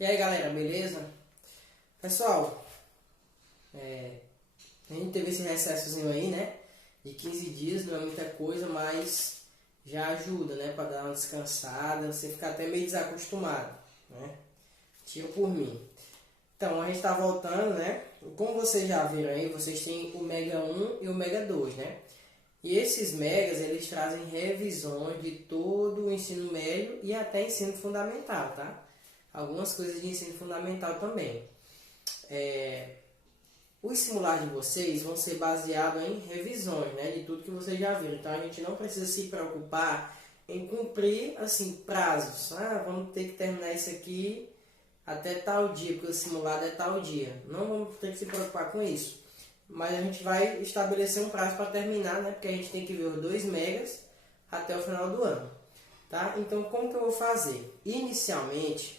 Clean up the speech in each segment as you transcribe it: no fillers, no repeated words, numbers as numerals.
E aí galera, beleza? Pessoal, a gente teve esse recessozinho aí, né? De 15 dias, não é muita coisa, mas já ajuda, né? Pra dar uma descansada, você ficar até meio desacostumado, né? Tira por mim. Então, a gente tá voltando, né? Como vocês já viram aí, vocês têm o Mega 1 e o Mega 2, né? E esses megas, eles trazem revisões de todo o ensino médio e até ensino fundamental, tá? Algumas coisas de ensino fundamental também. Os simulados de vocês vão ser baseados em revisões, né? De tudo que vocês já viram. Então, a gente não precisa se preocupar em cumprir, assim, prazos. Vamos ter que terminar isso aqui até tal dia, porque o simulado é tal dia. Não vamos ter que se preocupar com isso. Mas a gente vai estabelecer um prazo para terminar, né? Porque a gente tem que ver os 2 megas até o final do ano, tá? Então, como que eu vou fazer? Inicialmente,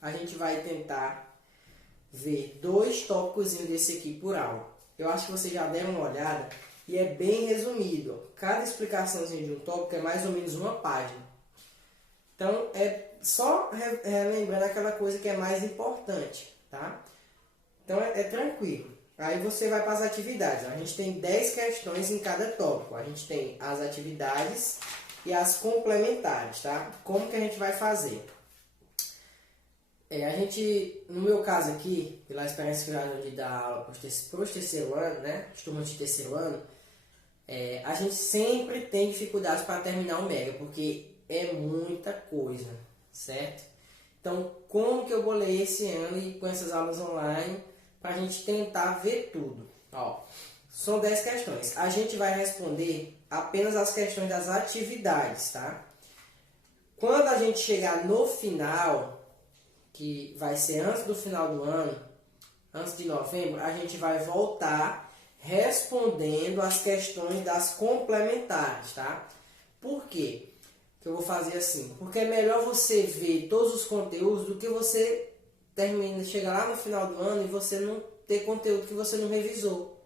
a gente vai tentar ver 2 tópicos desse aqui por aula. Eu acho que vocês já deram uma olhada e é bem resumido. Cada explicaçãozinha de um tópico é mais ou menos uma página. Então, é só relembrando aquela coisa que é mais importante, tá? Então, é tranquilo. Aí você vai para as atividades. A gente tem 10 questões em cada tópico. A gente tem as atividades e as complementares, tá? Como que a gente vai fazer? A gente, no meu caso aqui, pela experiência que eu já de dar aula para os terceiro ano, né? Estudantes de terceiro ano, a gente sempre tem dificuldades para terminar o Mega, porque é muita coisa, certo? Então, como que eu bolei esse ano e com essas aulas online para a gente tentar ver tudo? Ó, são 10 questões. A gente vai responder apenas as questões das atividades, tá? Quando a gente chegar no final, que vai ser antes do final do ano, antes de novembro, a gente vai voltar respondendo as questões das complementares, tá? Por quê que eu vou fazer assim? Porque é melhor você ver todos os conteúdos do que você chegar lá no final do ano e você não ter conteúdo que você não revisou,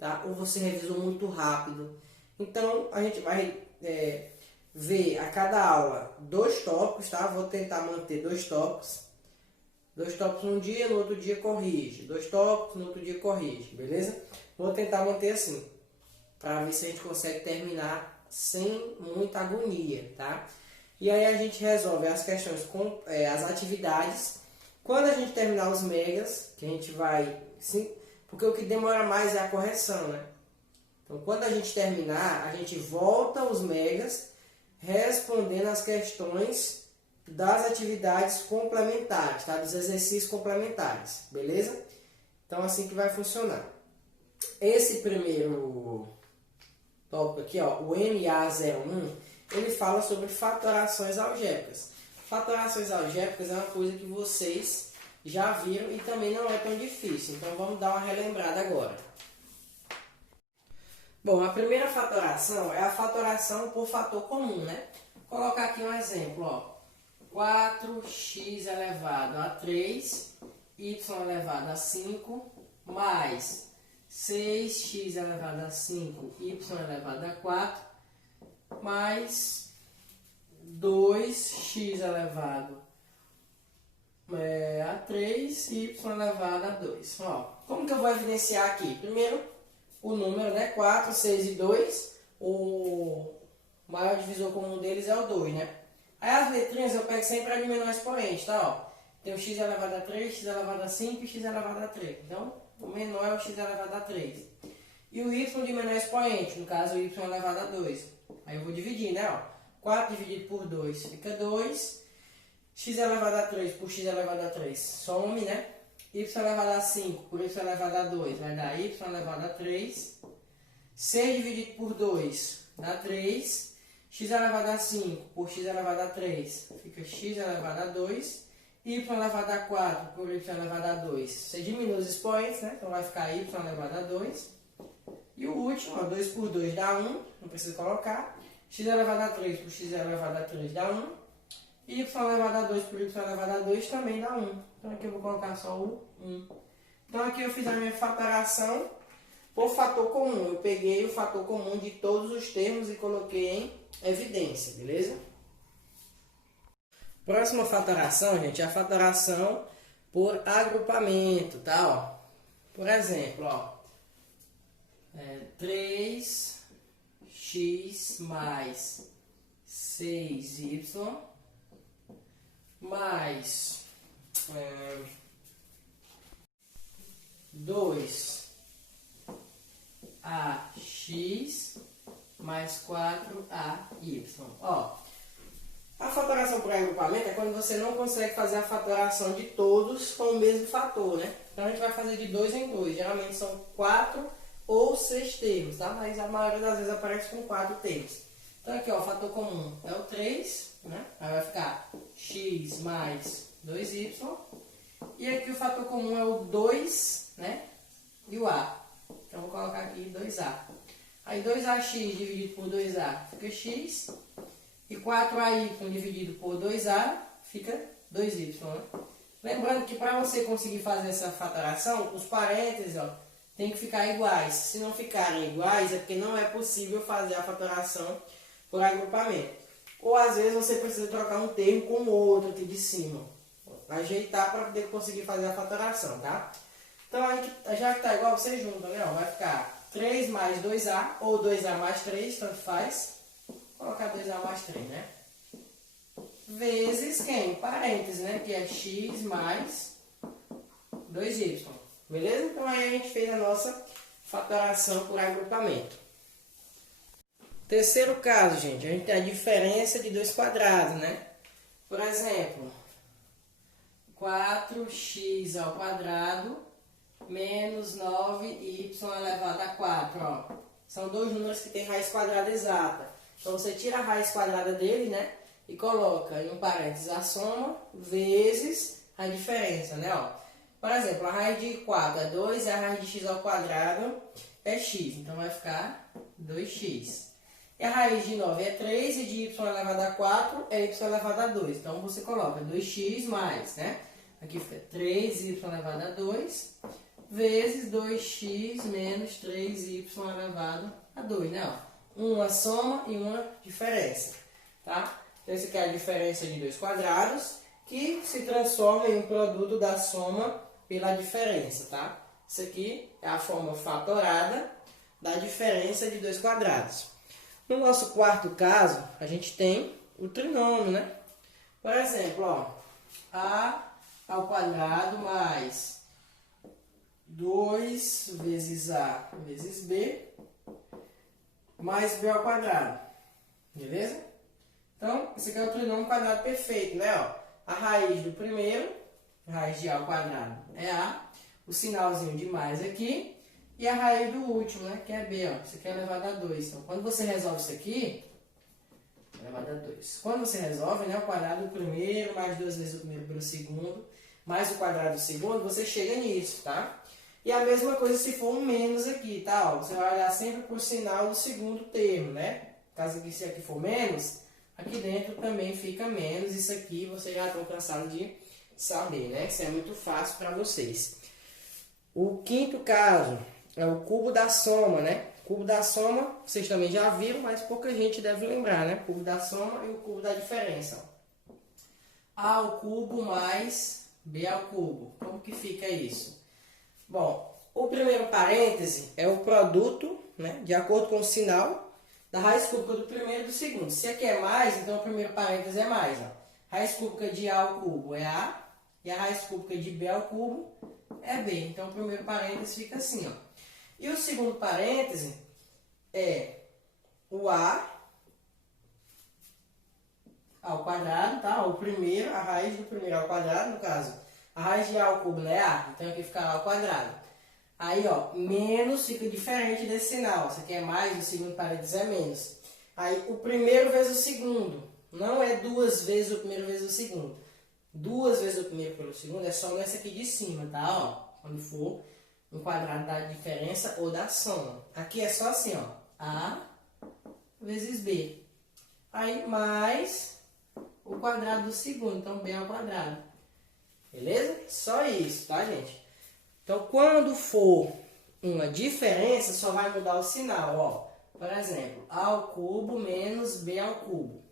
tá? Ou você revisou muito rápido. Então, a gente vai ver a cada aula 2 tópicos, tá? Vou tentar manter 2 tópicos. 2 tópicos num dia, no outro dia corrige. 2 tópicos, no outro dia corrige, beleza? Vou tentar manter assim, para ver se a gente consegue terminar sem muita agonia, tá? E aí a gente resolve as questões com as atividades. Quando a gente terminar os megas, que a gente vai... Sim, porque o que demora mais é a correção, né? Então, quando a gente terminar, a gente volta aos megas, respondendo as questões das atividades complementares, tá? Dos exercícios complementares, beleza? Então, assim que vai funcionar. Esse primeiro tópico aqui, ó, o MA01, ele fala sobre fatorações algébricas. Fatorações algébricas é uma coisa que vocês já viram e também não é tão difícil. Então, vamos dar uma relembrada agora. Bom, a primeira fatoração é a fatoração por fator comum, né? Vou colocar aqui um exemplo, ó. 4x elevado a 3, y elevado a 5, mais 6x elevado a 5, y elevado a 4, mais 2x elevado a 3, y elevado a 2. Ó, como que eu vou evidenciar aqui? Primeiro, o número, né? 4, 6 e 2. O maior divisor comum deles é o 2, né? Aí as letrinhas eu pego sempre a de menor expoente, tá? Ó, tem o x elevado a 3, x elevado a 5 e x elevado a 3. Então, o menor é o x elevado a 3. E o y de menor expoente, no caso o y elevado a 2. Aí eu vou dividir, né? Ó, 4 dividido por 2 fica 2. X elevado a 3 por x elevado a 3 some, né? Y elevado a 5 por y elevado a 2 vai dar y elevado a 3. 6 dividido por 2 dá 3. X elevado a 5 por x elevado a 3 fica x elevado a 2. Y elevado a 4 por y elevado a 2. Você diminui os expoentes, né? Então vai ficar y elevado a 2. E o último, ó, 2 por 2 dá 1. Não precisa colocar. X elevado a 3 por x elevado a 3 dá 1. Y elevado a 2 por y elevado a 2 também dá 1. Então aqui eu vou colocar só o 1. Então aqui eu fiz a minha fatoração por fator comum. Eu peguei o fator comum de todos os termos e coloquei em evidência, beleza? Próxima fatoração, gente, é a fatoração por agrupamento, tá? Ó. Por exemplo, ó, 3x mais 6y mais 2ax mais 4ay. Ó, a fatoração por agrupamento é quando você não consegue fazer a fatoração de todos com o mesmo fator, né? Então a gente vai fazer de 2 em 2. Geralmente são 4 ou 6 termos, tá? Mas a maioria das vezes aparece com 4 termos. Então aqui, ó, o fator comum é o 3, né? Aí vai ficar x mais 2y. E aqui o fator comum é o 2, né? E o a. Então vou colocar aqui 2a. Aí 2ax dividido por 2a fica x. E 4ay dividido por 2a fica 2y. Né? Lembrando que para você conseguir fazer essa fatoração, os parênteses, ó, tem que ficar iguais. Se não ficarem iguais, é porque não é possível fazer a fatoração por agrupamento. Ou às vezes você precisa trocar um termo com o outro aqui de cima. Ajeitar para poder conseguir fazer a fatoração, tá? Então, já que está igual, você junta, né? Ó, vai ficar 3 mais 2a, ou 2a mais 3, tanto faz. Vou colocar 2a mais 3, né? Vezes quem? Parênteses, né? Que é x mais 2y. Beleza? Então, aí a gente fez a nossa fatoração por agrupamento. Terceiro caso, gente. A gente tem a diferença de dois quadrados, né? Por exemplo, 4x ao quadrado menos 9y elevado a 4. Ó. São dois números que têm raiz quadrada exata. Então, você tira a raiz quadrada dele, né? E coloca em um parênteses a soma vezes a diferença, né? Ó. Por exemplo, a raiz de 4 é 2 e a raiz de x ao quadrado é x. Então, vai ficar 2x. E a raiz de 9 é 3 e de y elevado a 4 é y elevado a 2. Então, você coloca 2x mais, né? Aqui fica 3y elevado a 2 vezes 2x menos 3y elevado a 2, né? Ó. Uma soma e uma diferença, tá? Então, essa aqui é a diferença de dois quadrados, que se transforma em um produto da soma pela diferença, tá? Isso aqui é a forma fatorada da diferença de dois quadrados. No nosso quarto caso, a gente tem o trinômio, né? Por exemplo, ó, a ao quadrado mais 2 vezes a vezes b mais b ao quadrado. Beleza? Então, esse aqui é o trinômio quadrado perfeito, né? Ó, a raiz do primeiro, a raiz de a ao quadrado é a, o sinalzinho de mais aqui, e a raiz do último, né? Que é b, ó. Isso aqui é elevado a 2. Então, quando você resolve isso aqui, elevado a 2. Quando você resolve, né? O quadrado do primeiro, mais 2 vezes o primeiro pelo segundo, mais o quadrado do segundo, você chega nisso, tá? E a mesma coisa se for um menos aqui, tá? Ó, você vai olhar sempre por sinal do segundo termo, né? Caso aqui, se aqui for menos, aqui dentro também fica menos. Isso aqui vocês já estão cansados de saber, né? Isso é muito fácil para vocês. O quinto caso é o cubo da soma, né? O cubo da soma, vocês também já viram, mas pouca gente deve lembrar, né? O cubo da soma e o cubo da diferença. A ao cubo mais b ao cubo. Como que fica isso? Bom, o primeiro parêntese é o produto, né? De acordo com o sinal da raiz cúbica do primeiro e do segundo. Se aqui é mais, então o primeiro parêntese é mais. Ó. Raiz cúbica de a ao cubo é a, e a raiz cúbica de b ao cubo é b. Então o primeiro parêntese fica assim, ó. E o segundo parêntese é o a ao quadrado, tá? O primeiro, a raiz do primeiro ao quadrado, no caso, a raiz de a ao cubo é a, então aqui fica a ao quadrado. Aí, ó, menos fica diferente desse sinal. Isso aqui é mais, o segundo parênteses é menos. Aí, o primeiro vezes o segundo. Não é duas vezes o primeiro vezes o segundo. Duas vezes o primeiro pelo segundo é só nessa aqui de cima, tá? Ó, quando for um quadrado da diferença ou da soma. Aqui é só assim, ó. A vezes B. Aí, mais o quadrado do segundo. Então, B ao quadrado. Beleza? Só isso, tá, gente? Então, quando for uma diferença, só vai mudar o sinal, ó. Por exemplo, a ao cubo menos b ao cubo.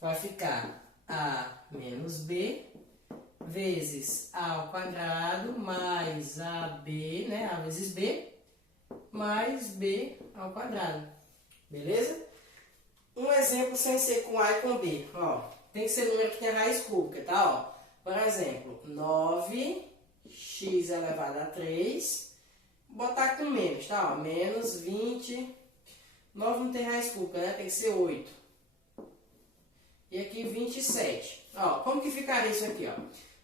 Vai ficar a menos b vezes A ao quadrado mais AB, né? A vezes B, mais B ao quadrado. Beleza? Um exemplo sem ser com A e com B. Ó, tem que ser número que tenha raiz cúbica, tá? Ó, por exemplo, 9x elevado a 3. Vou botar com menos, tá? Ó, menos 20. 9 não tem raiz cúbica, né? Tem que ser 8. E aqui 27. Ó, como que ficaria isso aqui, ó?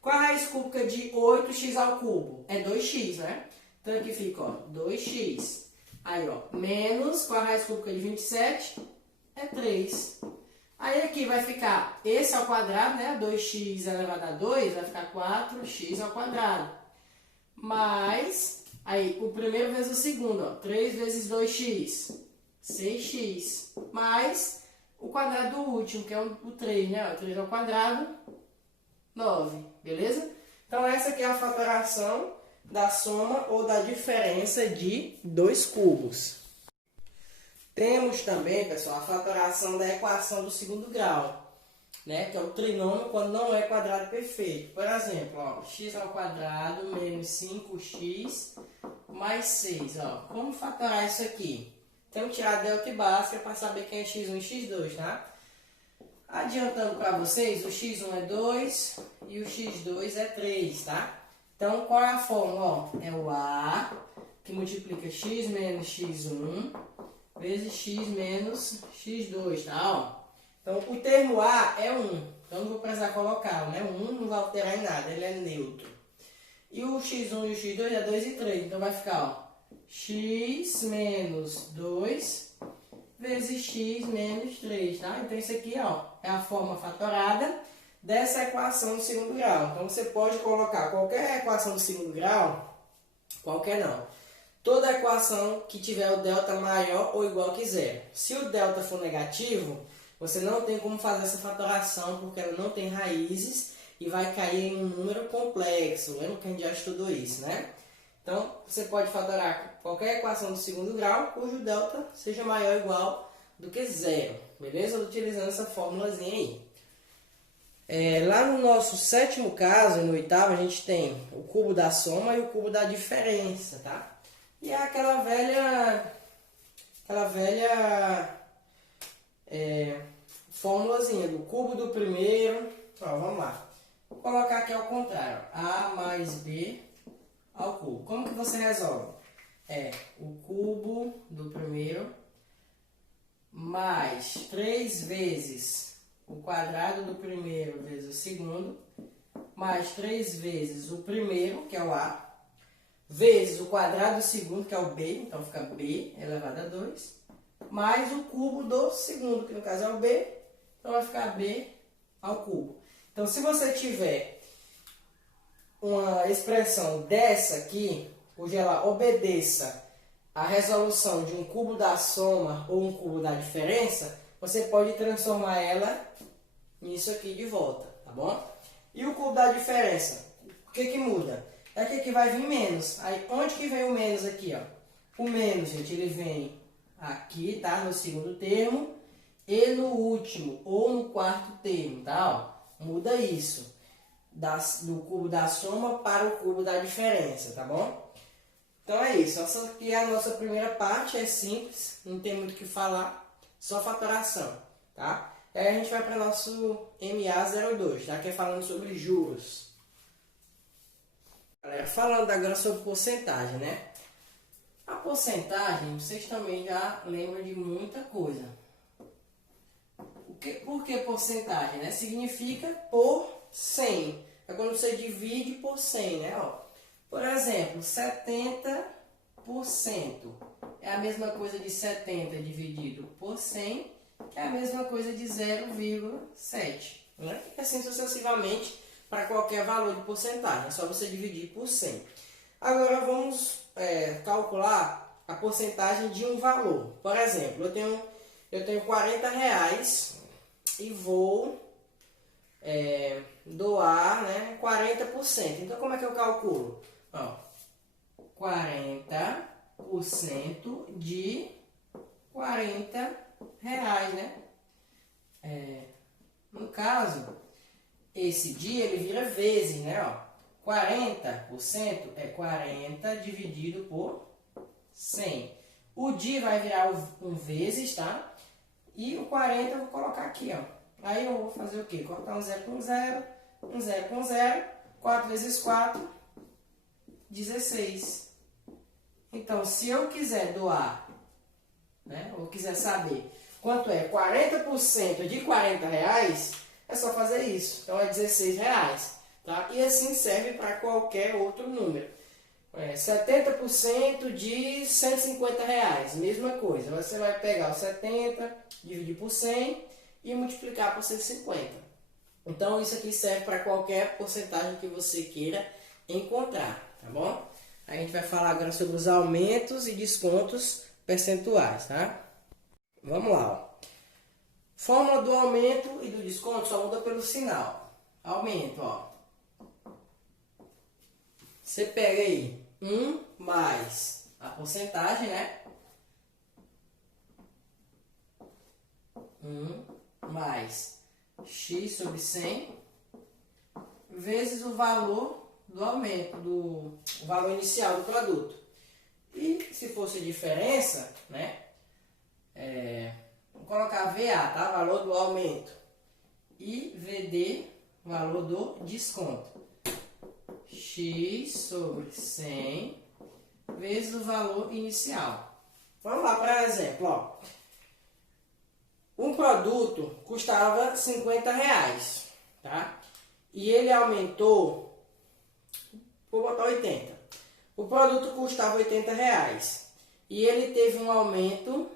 Qual a raiz cúbica de 8x ao cubo? É 2x, né? Então aqui fica, ó, 2x. Aí, ó, menos, qual a raiz cúbica de 27? É 3. Aí aqui vai ficar esse ao quadrado, né? 2x elevado a 2 vai ficar 4x ao quadrado. Mais, aí, o primeiro vezes o segundo, ó, 3 vezes 2x, 6x. Mais o quadrado do último, que é o 3, né? O 3 ao quadrado, 9, beleza? Então, essa aqui é a fatoração da soma ou da diferença de dois cubos. Temos também, pessoal, a fatoração da equação do segundo grau, né? Que é o trinômio quando não é quadrado perfeito. Por exemplo, ó, x ao quadrado menos 5x mais 6. Ó. Como fatorar isso aqui? Temos que tirar delta e básica para saber quem é x1 e x2, tá? Adiantando para vocês, o x1 é 2 e o x2 é 3, tá? Então, qual é a fórmula? Ó, é o A, que multiplica x menos x1, vezes x menos x2, tá? Ó. Então, o termo A é 1. Então, não vou precisar colocá-lo, né? O 1 não vai alterar em nada, ele é neutro. E o x1 e o x2 é 2 e 3. Então, vai ficar, ó, x menos 2 vezes x menos 3, tá? Então, isso aqui, ó, é a forma fatorada dessa equação do segundo grau. Então, você pode colocar qualquer equação do segundo grau, qualquer não, toda equação que tiver o delta maior ou igual que zero. Se o delta for negativo, você não tem como fazer essa fatoração, porque ela não tem raízes e vai cair em um número complexo. Lembra que a gente já estudou isso, né? Então, você pode fatorar qualquer equação do segundo grau, cujo delta seja maior ou igual do que zero. Beleza? Utilizando essa fórmulazinha aí. Lá no nosso sétimo caso, no oitavo, a gente tem o cubo da soma e o cubo da diferença, tá? E é aquela velha fórmulazinha do cubo do primeiro. Ó, vamos lá. Vou colocar aqui ao contrário. A mais B ao cubo. Como que você resolve? É o cubo do primeiro mais 3 vezes o quadrado do primeiro vezes o segundo, mais 3 vezes o primeiro, que é o A, vezes o quadrado do segundo, que é o B, então fica B elevado a 2, mais o cubo do segundo, que no caso é o B, então vai ficar B ao cubo. Então, se você tiver uma expressão dessa aqui, cuja ela obedeça à resolução de um cubo da soma ou um cubo da diferença, você pode transformar ela nisso aqui de volta, tá bom? E o cubo da diferença, o que que muda? É que aqui vai vir menos. Aí, onde que vem o menos aqui, ó? O menos, gente, ele vem aqui, tá? No segundo termo e no último ou no quarto termo, tá? Ó, muda isso. Do cubo da soma para o cubo da diferença, tá bom? Então é isso. Essa aqui é a nossa primeira parte, é simples, não tem muito o que falar, só fatoração, tá? E aí a gente vai para o nosso MA02, tá? Que é falando sobre juros. Galera, falando agora sobre porcentagem, né? A porcentagem, vocês também já lembram de muita coisa. Por que porcentagem, né? Significa por 100. É quando você divide por 100, né? Ó, por exemplo, 70% é a mesma coisa de 70 dividido por 100, que é a mesma coisa de 0,7. Né? E assim sucessivamente para qualquer valor de porcentagem. É só você dividir por 100. Agora vamos calcular a porcentagem de um valor. Por exemplo, eu tenho 40 reais e vou doar, né, 40%. Então, como é que eu calculo? Ó, 40% de 40 reais, né? No caso, esse dia ele vira vezes, né? Ó, 40% é 40 dividido por 100. O dia vai virar um vezes, tá? E o 40 eu vou colocar aqui, ó. Aí eu vou fazer o quê? Cortar um zero com zero, um zero com zero, 4 vezes 4, 16. Então, se eu quiser doar, né? Ou quiser saber quanto é 40% de R$40, é só fazer isso. Então, é R$16, tá? E assim serve para qualquer outro número. 70% de R$150, mesma coisa. Você vai pegar o 70, dividir por 100 e multiplicar por 150. Então, isso aqui serve para qualquer porcentagem que você queira encontrar, tá bom? A gente vai falar agora sobre os aumentos e descontos percentuais, tá? Vamos lá, ó. Fórmula do aumento e do desconto só muda pelo sinal. Aumento, ó. Você pega aí 1 mais a porcentagem, né? 1 mais x sobre 100 vezes o valor do aumento, o valor inicial do produto. E se fosse diferença, né? Vou colocar VA, tá? Valor do aumento. E VD, valor do desconto. X sobre 100 vezes o valor inicial. Vamos lá, por exemplo, ó. Um produto custava R$50, tá? E ele aumentou, vou botar 80. O produto custava R$80 e ele teve um aumento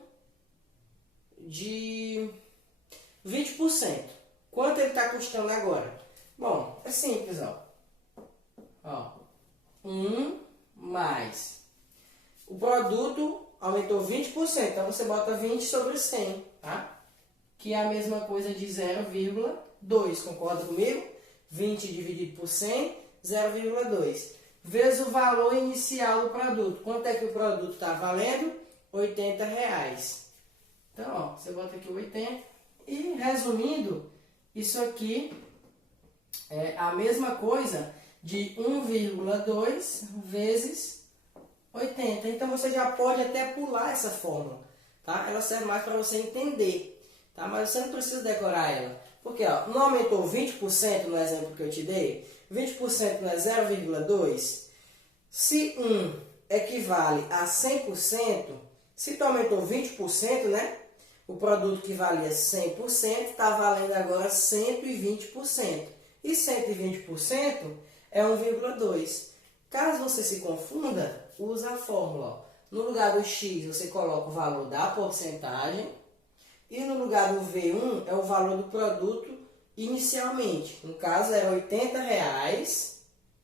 de 20%. Quanto ele está custando agora? Bom, é simples, ó. 1 mais. O produto aumentou 20%, então você bota 20 sobre 100, tá? Que é a mesma coisa de 0,2, concorda comigo? 20 dividido por 100, 0,2. Vezes o valor inicial do produto. Quanto é que o produto está valendo? R$80. Então, ó, você bota aqui 80. E, resumindo, isso aqui é a mesma coisa de 1,2 vezes 80. Então, você já pode até pular essa fórmula, tá? Ela serve mais para você entender, tá? Mas você não precisa decorar ela. Porque, ó, não aumentou 20% no exemplo que eu te dei? 20% não é 0,2? Se 1 equivale a 100%, se tu aumentou 20%, né? O produto que valia 100% está valendo agora 120%. E 120% é 1,2. Caso você se confunda, usa a fórmula. Ó. No lugar do x, você coloca o valor da porcentagem. E no lugar do V1 é o valor do produto inicialmente. No caso, era R$80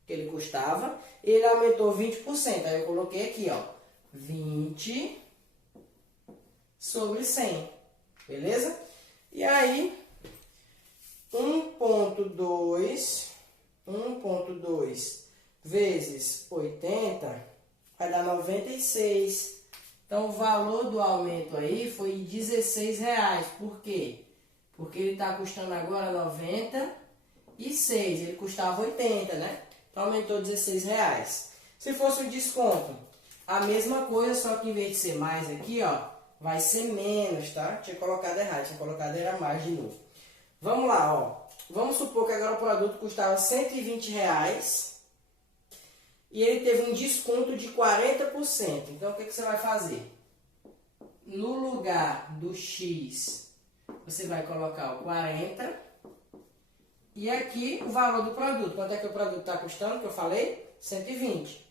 que ele custava. Ele aumentou 20%. Aí eu coloquei aqui, ó, 20 sobre 100. Beleza? E aí, 1,2 vezes 80 vai dar 96. Então, o valor do aumento aí foi R$16. Por quê? Porque ele está custando agora 96. Ele custava 80, né? Então, aumentou R$16. Se fosse o desconto, a mesma coisa, só que em vez de ser mais aqui, ó, vai ser menos, tá? Tinha colocado errado, tinha colocado era mais de novo. Vamos lá, ó. Vamos supor que agora o produto custava R$120 e ele teve um desconto de 40%. Então, o que você vai fazer? No lugar do X, você vai colocar o 40 e aqui o valor do produto. Quanto é que o produto está custando, que eu falei? 120.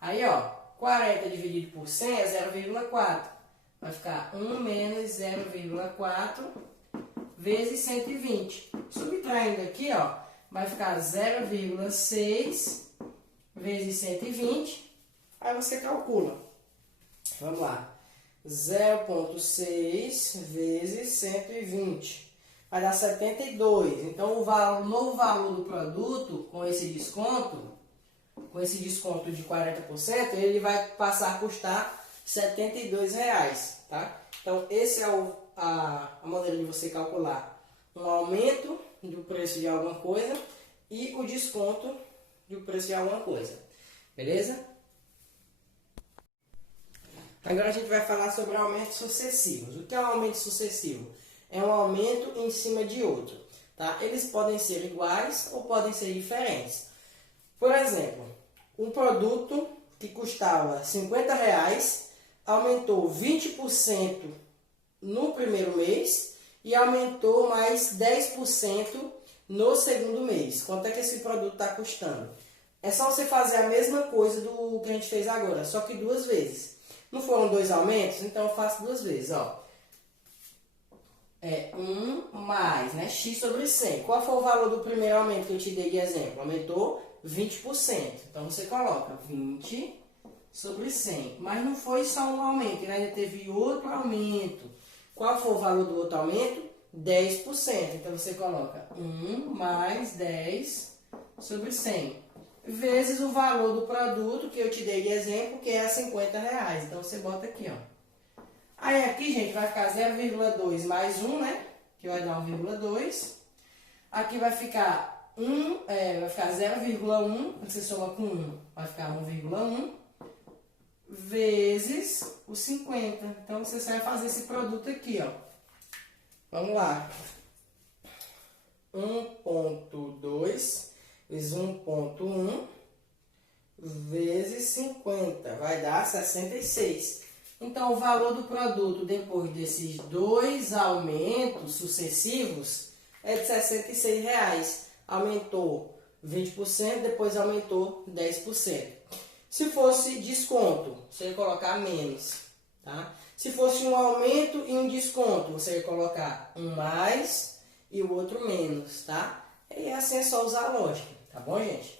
Aí, ó, 40 dividido por 100 é 0,4. Vai ficar 1 menos 0,4 vezes 120. Subtraindo aqui, ó, vai ficar 0,6 vezes 120. Aí você calcula. Vamos lá. 0,6 vezes 120. Vai dar 72. Então, o novo valor do produto, com esse desconto de 40%, ele vai passar a custar R$72, tá? Então, essa é a maneira de você calcular um aumento preço de alguma coisa e o desconto do preço de alguma coisa. Beleza? Agora a gente vai falar sobre aumentos sucessivos. O que é um aumento sucessivo? É um aumento em cima de outro. Tá? Eles podem ser iguais ou podem ser diferentes. Por exemplo, um produto que custava R$ 50 aumentou 20% no primeiro mês e aumentou mais 10% no segundo mês. Quanto é que esse produto está custando? É só você fazer a mesma coisa do que a gente fez agora, só que 2 vezes. Não foram 2 aumentos? Então eu faço 2 vezes, ó. É 1 mais, né? X sobre 100. Qual foi o valor do primeiro aumento que eu te dei de exemplo? Aumentou 20%. Então você coloca 20 sobre 100. Mas não foi só um aumento, ele ainda teve outro aumento. Qual foi o valor do outro aumento? 10%. Então você coloca 1 mais 10 sobre 100. Vezes o valor do produto que eu te dei de exemplo, que é R$ 50. Então você bota aqui, ó. Aí aqui, gente, vai ficar 0,2 mais 1, né? Que vai dar 1,2. Aqui vai ficar 0,1, você soma com 1, vai ficar 1,1 vezes os 50. Então você vai fazer esse produto aqui, ó. Vamos lá. 1,2 vezes 1,1 vezes 50, vai dar 66. Então, o valor do produto, depois desses 2 aumentos sucessivos, é de R$ 66. Aumentou 20%, depois aumentou 10%. Se fosse desconto, você ia colocar menos. Tá? Se fosse um aumento e um desconto, você ia colocar um mais e o outro menos. Tá? E assim é só usar a lógica. Tá bom, gente?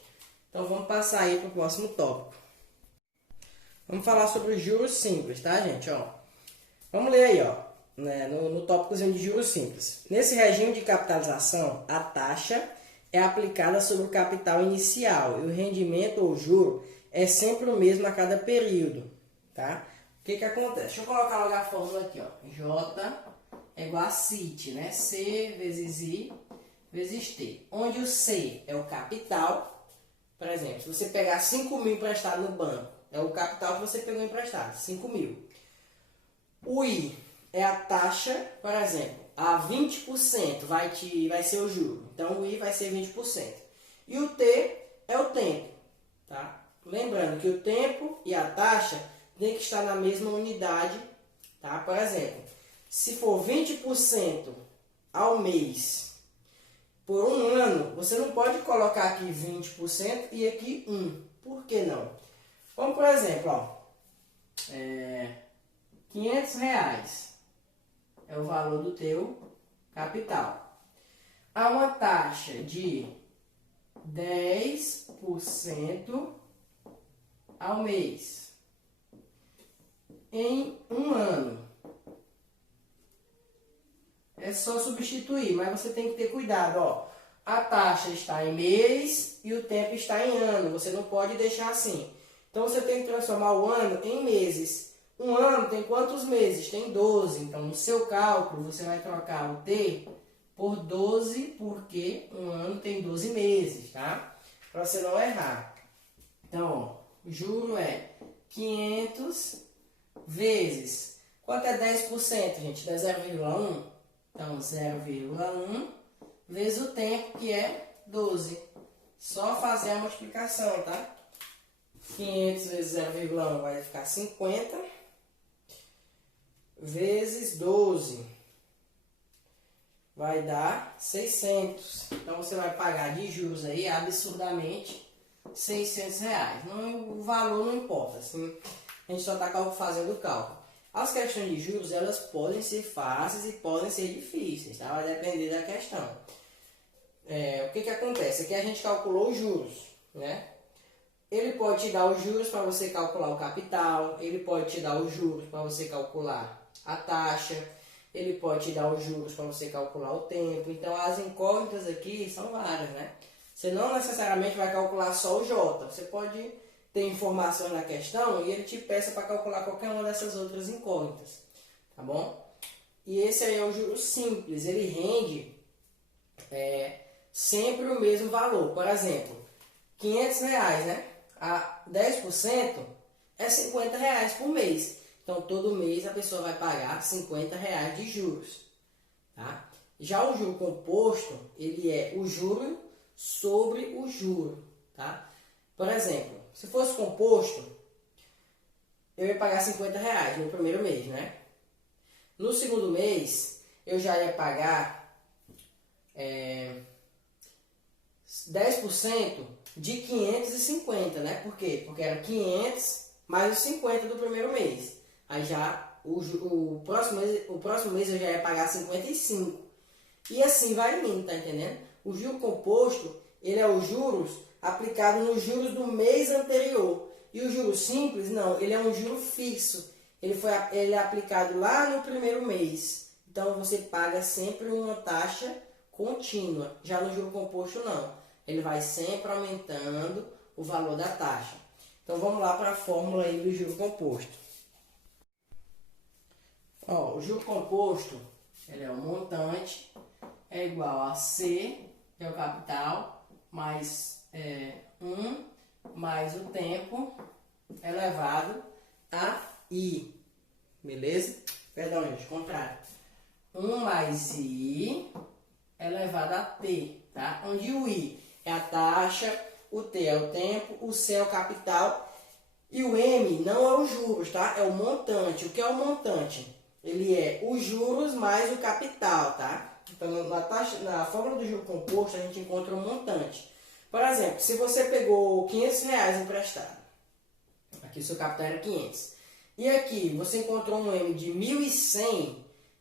Então, vamos passar aí para o próximo tópico. Vamos falar sobre os juros simples, tá, gente? Ó, vamos ler aí, ó, né, no tópicozinho de juros simples. Nesse regime de capitalização, a taxa é aplicada sobre o capital inicial e o rendimento ou juro é sempre o mesmo a cada período, tá? O que acontece? Deixa eu colocar logo a fórmula aqui, ó. J é igual a CIT, né? C vezes I vezes T. Onde o C é o capital. Por exemplo, se você pegar 5.000 emprestado no banco, é o capital que você pegou emprestado, 5.000. O I é a taxa, por exemplo, a 20% vai ser o juro. Então, o I vai ser 20%. E o T é o tempo. Tá? Lembrando que o tempo e a taxa tem que estar na mesma unidade. Tá? Por exemplo, se for 20% ao mês por um ano, você não pode colocar aqui 20% e aqui 1. Por que não? Vamos, por exemplo, ó, R$ 500 é o valor do teu capital. Há uma taxa de 10% ao mês em um ano. É só substituir, mas você tem que ter cuidado, ó. A taxa está em mês e o tempo está em ano. Você não pode deixar assim. Então, você tem que transformar o ano em meses. Um ano tem quantos meses? Tem 12. Então, no seu cálculo, você vai trocar o T por 12, porque um ano tem 12 meses, tá? Para você não errar. Então, ó, o juro é 500 vezes... Quanto é 10%, gente? É 0,1? Então, 0,1 vezes o tempo, que é 12. Só fazer a multiplicação, tá? 500 vezes 0,1 vai ficar 50 vezes 12 vai dar 600. Então você vai pagar de juros aí absurdamente R$ 600. Não, o valor não importa, assim, a gente só está fazendo o cálculo. As questões de juros, elas podem ser fáceis e podem ser difíceis, tá? Vai depender da questão. O que acontece? Aqui a gente calculou os juros, né? Ele pode te dar os juros para você calcular o capital, ele pode te dar os juros para você calcular a taxa, ele pode te dar os juros para você calcular o tempo. Então, as incógnitas aqui são várias, né? Você não necessariamente vai calcular só o J. Você pode ter informações na questão e ele te peça para calcular qualquer uma dessas outras incógnitas, tá bom? E esse aí é o juro simples. Ele rende sempre o mesmo valor. Por exemplo, R$ 500, né? A 10% é R$ 50 por mês. Então, todo mês a pessoa vai pagar R$ 50 de juros. Tá? Já o juro composto, ele é o juro sobre o juro. Tá? Por exemplo, se fosse composto, eu ia pagar R$ 50 no primeiro mês, né? No segundo mês, eu já ia pagar 10% de 550, né? Por quê? Porque era 500 mais os 50 do primeiro mês. Aí já o próximo mês eu já ia pagar 55. E assim vai indo, tá entendendo? O juro composto, ele é os juros aplicado nos juros do mês anterior. E o juro simples, não, ele é um juro fixo. Ele é aplicado lá no primeiro mês. Então você paga sempre uma taxa contínua. Já no juro composto, não. Ele vai sempre aumentando o valor da taxa. Então vamos lá para a fórmula aí do juro composto. Ó, o juro composto, ele é o montante, é igual a C, que é o capital, mais 1, mais o tempo, elevado a I. Beleza? Perdão, gente, contrário. 1 mais I elevado a T, tá? Onde o I é a taxa, o T é o tempo, o C é o capital e o M não é os juros, tá? É o montante. O que é o montante? Ele é os juros mais o capital, tá? Então, na fórmula do juro composto, a gente encontra o montante. Por exemplo, se você pegou R$ 500 emprestado, aqui o seu capital era 500, e aqui você encontrou um M de 1.100,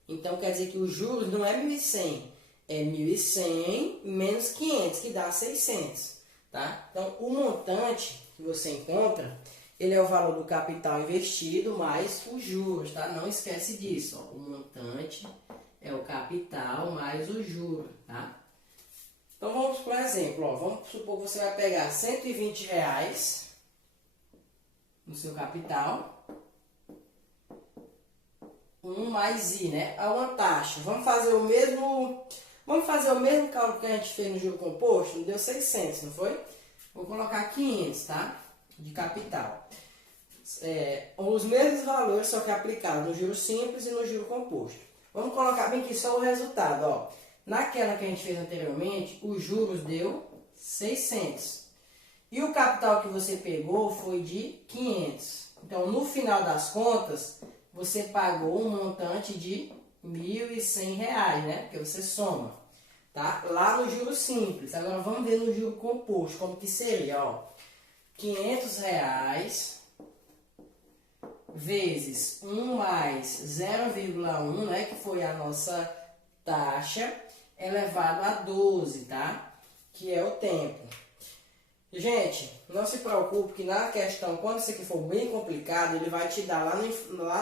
então quer dizer que os juros não é 1.100, é 1.100 menos 500, que dá 600, tá? Então, o montante que você encontra, ele é o valor do capital investido mais os juros, tá? Não esquece disso, ó. O montante é o capital mais o juro, tá? Então, vamos por exemplo, ó. Vamos supor que você vai pegar R$ 120 no seu capital, 1 mais I, né? É uma taxa. Vamos fazer o mesmo cálculo que a gente fez no juro composto, deu 600, não foi? Vou colocar 500, tá? De capital. Os mesmos valores, só que aplicados no juro simples e no juro composto. Vamos colocar bem aqui só o resultado, ó. Naquela que a gente fez anteriormente, os juros deu 600. E o capital que você pegou foi de 500. Então, no final das contas, você pagou um montante de R$ 1.100, né? Porque você soma, tá? Lá no juro simples. Agora, vamos ver no juro composto, como que seria, ó. R$ 500 vezes 1 mais 0,1, né? Que foi a nossa taxa, elevado a 12, tá? Que é o tempo. Gente, não se preocupe que na questão, quando isso aqui for bem complicado, ele vai te dar lá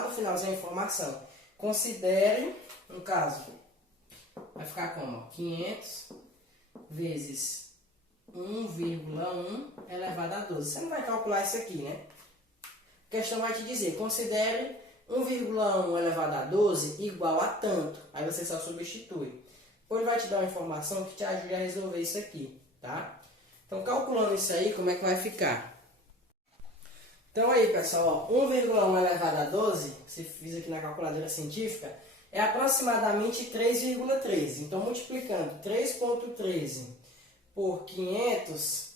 no finalzinho a informação. Considere, no caso, vai ficar como? 500 vezes 1,1 elevado a 12. Você não vai calcular isso aqui, né? A questão vai te dizer, considere 1,1 elevado a 12 igual a tanto. Aí você só substitui. Depois vai te dar uma informação que te ajude a resolver isso aqui, tá? Então, calculando isso aí, como é que vai ficar? Então, aí, pessoal, ó, 1,1 elevado a 12, se fiz aqui na calculadora científica, é aproximadamente 3,13. Então, multiplicando 3,13 por 500,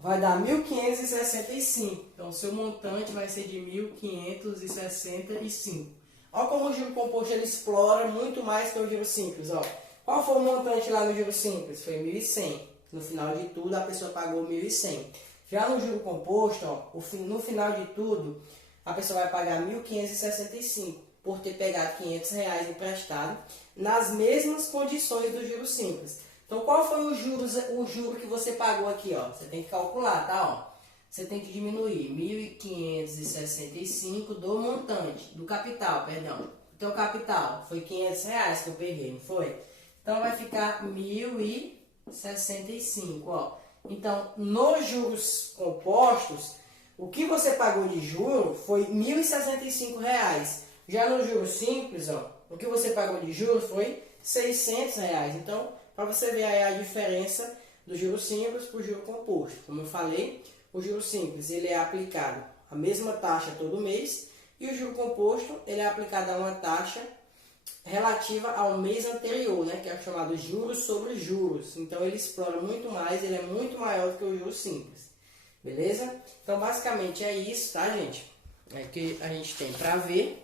vai dar 1.565. Então, o seu montante vai ser de 1.565. Olha como o juro composto ele explora muito mais que o juro simples. Ó. Qual foi o montante lá no juro simples? Foi 1.100. No final de tudo, a pessoa pagou 1.100. Já no juro composto, ó, no final de tudo, a pessoa vai pagar 1.565 por ter pegado R$ 500 emprestado nas mesmas condições do juro simples. Então, qual foi o juro que você pagou aqui? Ó? Você tem que calcular, tá? Ó. Você tem que diminuir 1.565 do montante, do capital, perdão. Então, o capital foi R$ 500 que eu peguei, não foi? Então, vai ficar 1.065, ó. Então, nos juros compostos, o que você pagou de juro foi R$ 1.065. Já no juro simples, ó, o que você pagou de juros foi R$ 600. Então, para você ver aí a diferença do juro simples para o juro composto. Como eu falei, o juro simples ele é aplicado a mesma taxa todo mês e o juro composto ele é aplicado a uma taxa relativa ao mês anterior, né, que é chamado juros sobre juros. Então ele explora muito mais, ele é muito maior do que o juro simples. Beleza? Então basicamente é isso, tá, gente? É que a gente tem para ver.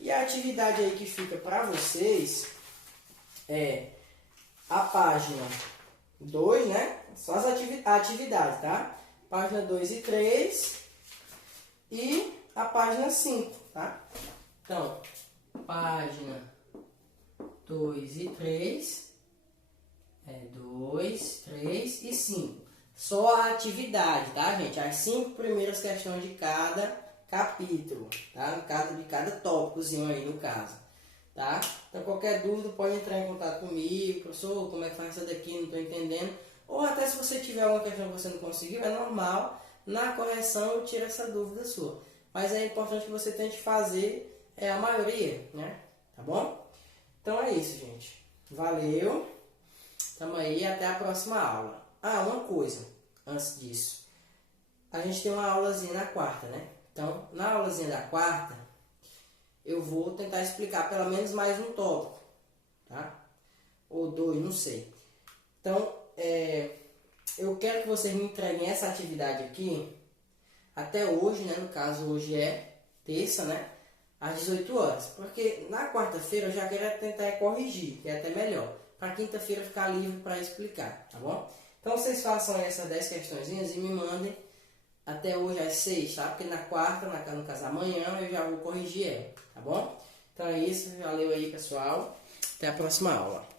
E a atividade aí que fica para vocês é a página 2, né? Só as atividades, tá? Página 2 e 3 e a página 5, tá? Então, página 2 e 3, 2, 3 e 5. Só a atividade, tá, gente? As 5 primeiras questões de cada capítulo, tá? De cada tópicozinho aí, no caso, tá? Então, qualquer dúvida pode entrar em contato comigo, professor, como é que faz isso daqui, não estou entendendo. Ou até se você tiver alguma questão que você não conseguiu, é normal, na correção eu tiro essa dúvida sua. Mas é importante que você tente fazer a maioria, né? Tá bom? Então é isso, gente. Valeu. Tamo aí, até a próxima aula. Ah, uma coisa, antes disso. A gente tem uma aulazinha na quarta, né? Então, na aulazinha da quarta, eu vou tentar explicar pelo menos mais um tópico, tá? Ou 2, não sei. Então, eu quero que vocês me entreguem essa atividade aqui até hoje, né? No caso, hoje é terça, né? Às 18 horas. Porque na quarta-feira eu já quero tentar corrigir, que é até melhor. Para quinta-feira ficar livre para explicar, tá bom? Então vocês façam essas 10 questõezinhas e me mandem até hoje às 6, tá? Porque na quarta, no caso amanhã, eu já vou corrigir ela, tá bom? Então é isso, valeu aí, pessoal. Até a próxima aula.